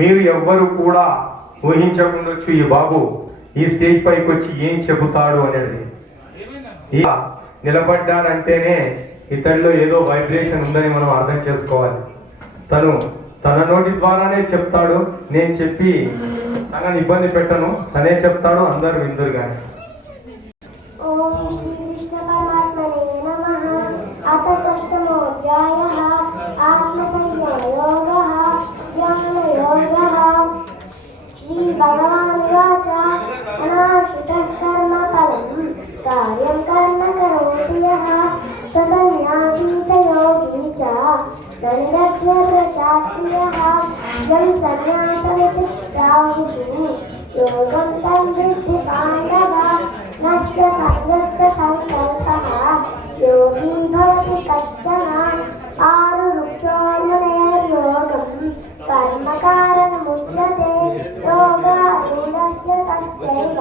మీరు ఎవ్వరు కూడా ఊహించకుండొచ్చు ఈ బాబు ఈ స్టేజ్ పైకి వచ్చి ఏం చెబుతాడు అనేది. ఇలా నిలబడ్డాడంటేనే ఇతడిలో ఏదో వైబ్రేషన్ ఉందని మనం అర్థం చేసుకోవాలి. తన నోటి ద్వారానే చెప్తాడు, నేను చెప్పి తనని ఇబ్బంది పెట్టను, తనే చెప్తాడు, అందరూ విందురు కానీ. కార్యం కర్మ కరోతి యః సన్యాసీత యోగి చ దండస్య ప్రశాస్త్రియః యం సన్యాసమితి ప్రాహుః యోగం తం విద్ధి పాండవ నష్ట సంగస్త సంకల్పః యోగి భవతి కచ్చన ఆరు వృక్షోన్మునేర్యోగం కర్మ కారణముచ్యతే యోగారూఢస్య తస్యైవ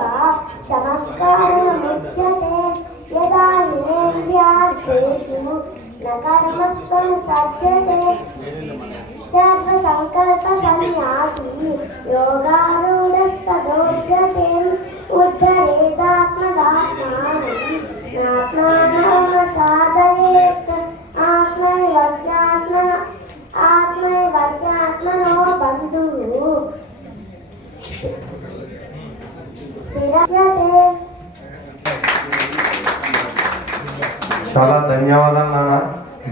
చమత్కారముచ్యతే యదా హినేంద్రియార్థేషు న కర్మత్వం సజ్జతే సర్వసంకల్ప సన్యాసి యోగారూఢస్తదోచ్యతే ఉద్ధరేతాత్మదాత్మానం నాత్మానం సాధయేత్ ఆత్మైవర్యాత్మనో బంధుః శిరస్యతే. చాలా ధన్యవాదాలు నాన్న.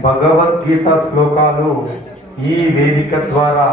భగవద్గీత శ్లోకాలు ఈ వేదిక ద్వారా